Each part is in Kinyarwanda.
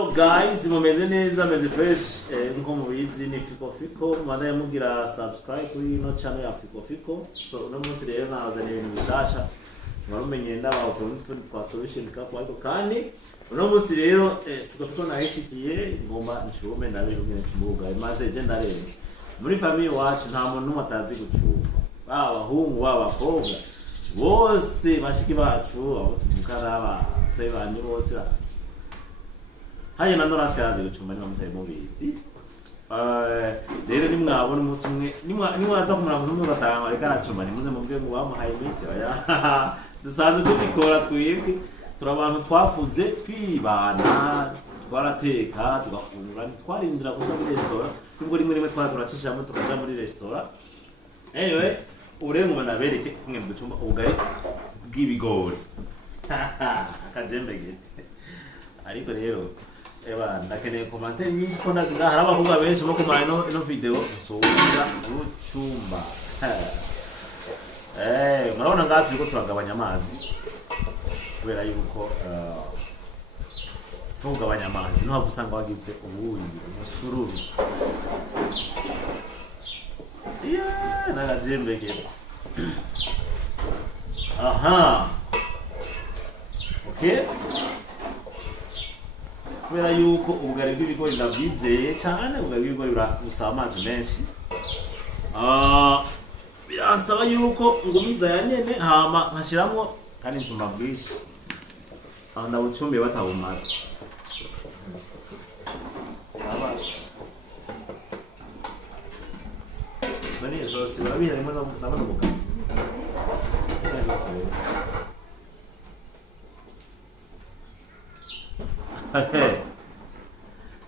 Hello guys, mumeze neza, meze fresh, nko mubizi ni Fiko mwana mugira subscribe kuri ino channel ya Fiko. So uno munsi rero nazanye ibintu bishasha. Mwarumenye ndabaho tuntu twa solution kapo ariko kandi uno munsi rero Fiko nahishikiye ngomba nshume ndabirumye cyumuga maze je ndarenze. Muri family wacu nta muntu numwe atazi gucuma. Abahungu abakobwa bose bashiki bacu abo tuvukaraba tebanye bose haya na Norasi kazi gucuma ni bamutaye mubizi rero nimwabona umunsi umwe nimwaza kumuramuza umwe basanga ari karacuma ni muze mubwe mu bamuhaye imiti oya dusanzwe tubikora twebwe turabantu twakuze twibana twarateka tugafungura twarindira kuza muri restaurant nubwo rimwe twaturacishamo tukaja muri restaurant anyway urengo banabereke kumwe ducumba ubugari bw'ibigori akajembege ariko rero ndakeneye commentaire nyinshi ko ndaziga hari abavuga benshi bo kumara ino video sohora gucumba murabona ngapi ko turagabanya amazi kubera yuko tugabanya amazi no havusanga wagize ubuyi umusururu nakajembege aha okay kubera yuko ubugari bw'ibigori ndabwizeye cyane ubugari bw'ibigori busaba amazi menshi biransaba yuko ngumiza ya nyene hama nkashiramwo kandi ncumba bwinshi ndawucumbiye batawumaze bani sosi barabira rimwe nabona ubugari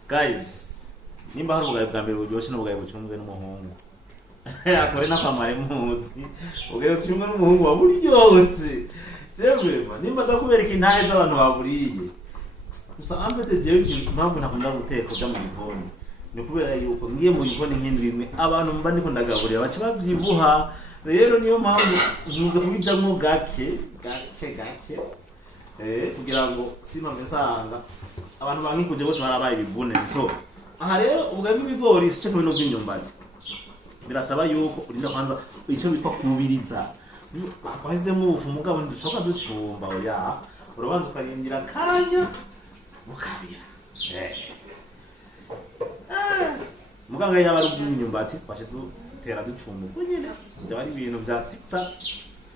guys nimba hari ubugari bwa mbere buryoshye n'ubugari bucumbwe n'umuhungu akore nakwamara impunzi ubugari bucumbwe n'umuhungu waburyoshye jewe nimba za kubereka intahe z'abantu baburiye gusa ambete jewe impamvu ntakunda guteka bya mu gikoni ni kubera yuko ngiye mu gikoni nk'indwi imwe abantu mba ndiko ndagaburira bace bavyibuha rero niyo mpamvu ntuze kubijamwo gake kugira ngo simpamve sanga abantu bankikuje bose barabaye ibibune so aha rero ubugari bw'ibigori sico kimwe no bw'imyumbati birasaba yuko urinda kwanza ico bitwa kubiriza akwazemo ufu mugabo ndushoka ducumba oya urabanza ukarindira karanya mukabira muganga yaba ari bw'imyumbati twashe dutera ducumba nyine byaba ari ibintu bya tiktak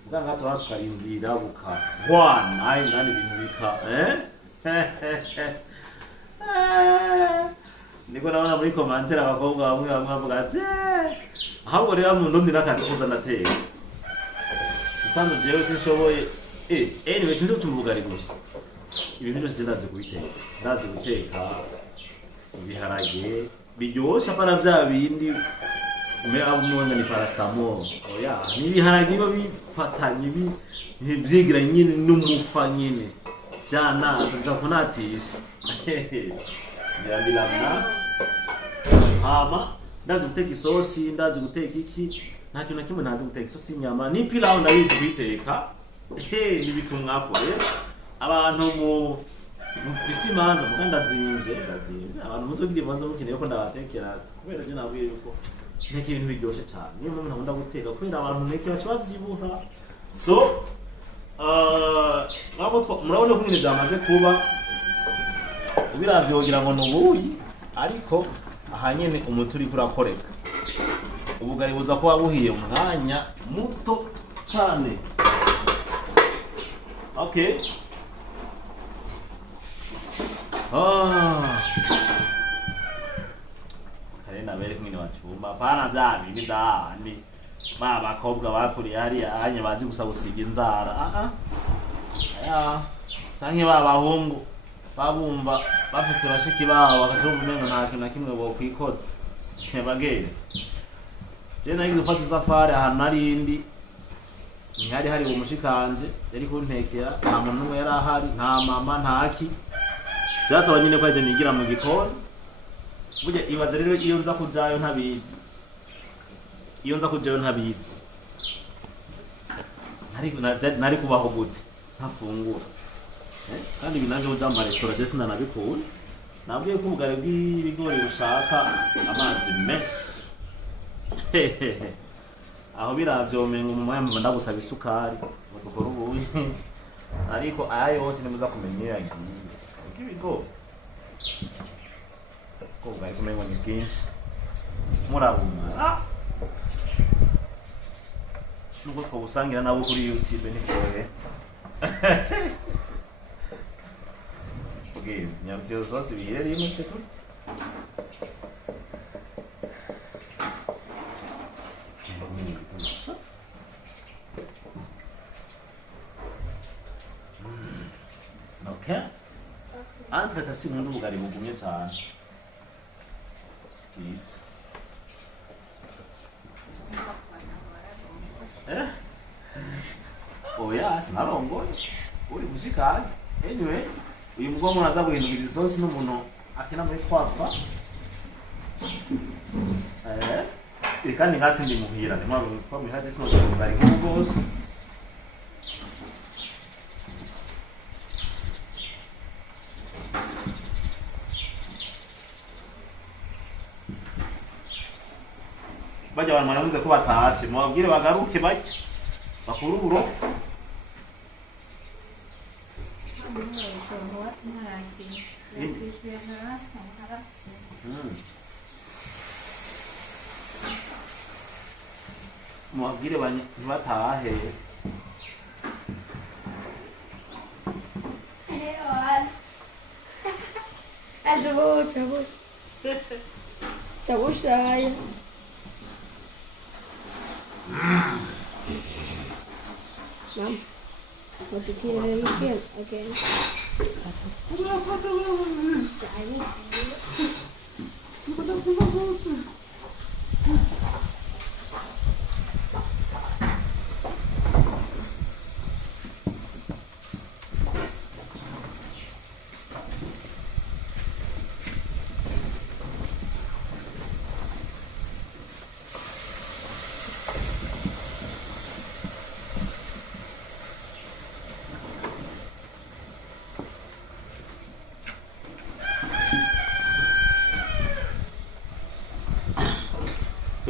muganga tukarindira bukahwana nani ibintu bika niko nabona muri commentaire abakobwa bamwe bavuga ati ahubwo rero mu ndondi nakandi kuza nateka sanzo jewe sinshoboye anyway sinzi gucumba ubugari gusa ibintu byose ndazi guteka ibiharage biryosha para vya bindi umwe ni paracetamol oya ni ibiharage biba bifatanye bivyigira nyine n'umufa nyine jana tuzakunatisha ndiramna hama ndazi guteka isosi ndazi guteka iki nta kintu nakimwe ntazi guteka isosi inyama ni pilau ndabizi kwiteka ni bitumwa kore abantu mu mfisi manza mukandazimvye abantu muzogira imanza mukeneye ko ndabatekera kubera je nabwiye yuko nteke ibintu biryoshe cyane niyo mpamvu nkunda guteka kubera abantu nteke bacu bavyibuha so murabona ko nyine byamaze kuba biravyogira ngo nubuyi ariko aha nyene umuti uri kurakoreka ubugari buza kuba buhiye umwanya muto cyane okay kare nabere kumwe wacumba pana bya bindi dani bakobwa bakuriye hari anye bazi gusa gusiga inzara canke babahungu babumva bafise bashiki babo bakazumva umengo nta kintu na kimwe bo kwikoza bagere je nagize ufata safari ahantu narindi ntihari hari umushikanje yari kuntekera nta muntu n'umwe yari ahari nta mama ntaki byasaba nyine ko aje nigira mu gikoni burya ibaze rero iyo nza kujayo ntabizi nari kubaho gute ntafungura kandi binaje uja mu restaurant je sinanabikunda nabwiye ko ubugari bw'ibigori bushaka amazi menshi. Aho biravyomenga mu mwanya ndagusaba isukari ngo dukore ubuyi. Ariko aya yose nimuza kumenyera yagiye. Bw'ibigori. Ko ubugari kumengo ni bwinshi. Murabumara. Nubwo twabusangira nabo kuri YouTube nikoye. Bwiza, nyamvyo zose bihire rimwe cyo. Okay. Entre tasi mundu bugari bugumye cyane. Bwiza. Oya, sinarongoye. Uri mushikaje. Anyway, uyu mugwa munaza guhindura isosi n'umuntu akina muri twapfa. Kandi ngasi ndi muhira, nema kwa mihade sino bari nk'ubwose. Bajya abantu baravuze ko batashe, mubabwire bagaruke bajye. Bakuru uburo. Mubabwire batahe. Cabut saya. Mam, mau pikirin mungkin, oke.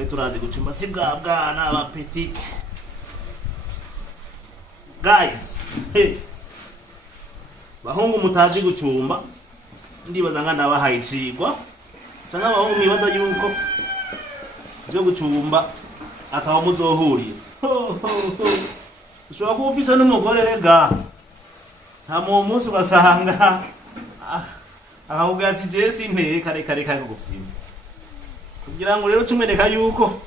Turazi gucumba si bwa bwana ba petite. Guys, bahungu mutazi gucumba ndibaza nga ndabahaye icigwa cyangwa abahungu mwibaza yuko byo gucumba ataho muzohuriye. Ushobora kuba ufise n'umugore rega nta mu munsi ugasanga akakubwira ati je sinteye kare kugufyima kugira ngo rero cumeneka yuko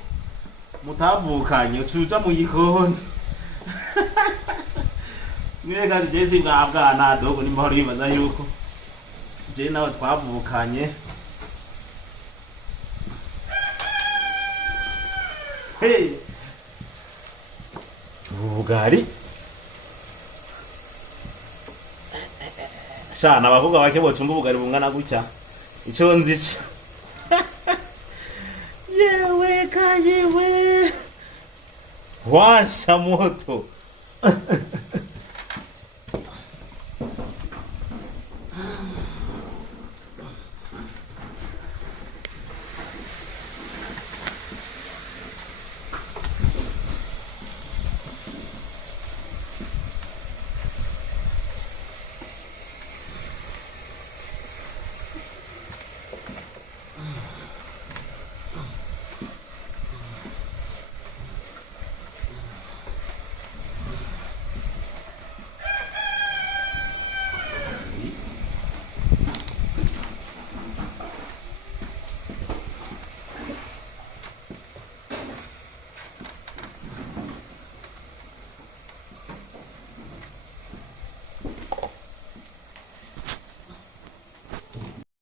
mutavukanye ucuja mu gikoni. Mwereka ati je si bwa bwana dogo nimba hori bibaza yuko je nawe twavukanye. Hey, ubugari shana abavuga bake bocumba ubugari bungana gutya ico nzica. Yewe kayewe washa moto.